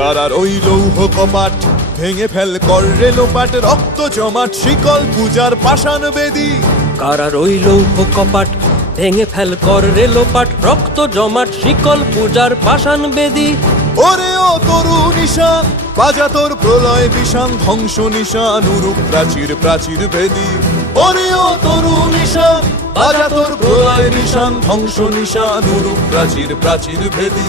কারার ওই লৌহ কপাট ভেঙে ফেল কর রে লোপাট, রক্ত জমাট শিকল পূজার পাষাণ বেদী। কারার ওই লৌহ কপাট ভেঙে ফেল কর রে লোপাট, রক্ত জমাট শিকল পূজার পাষাণ বেদী। ওরে ও তরু নিশান বাজা তোর প্রলয় বিষান, ধ্বংস নিশান উরূপ প্রাচীর প্রাচীর ভেদী। ওরে ও তরু নিশান বাজা তোর প্রলয় নিশান, ধ্বংস নিশান উরূপ প্রাচীর প্রাচীর ভেদী।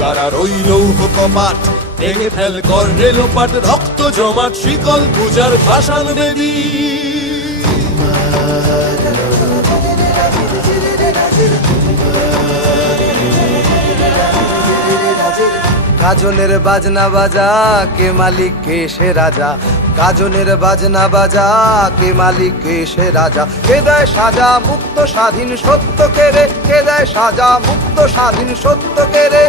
কারার ওই লৌহ কপাট ভেঙে ফেল কর রে লোপাট, রক্ত জমাট শিকল পূজার পাষাণ বেদী। গাজনের বাজনা বাজা কে মালিক কে সে রাজা, গাজনের বাজনা বাজা কে মালিক কে সে রাজা। কে দেয় সাজা মুক্ত স্বাধীন সত্য কে রে, কে দেয় সাজা মুক্ত স্বাধীন সত্য কে রে।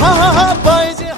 হা হা হা পায় যে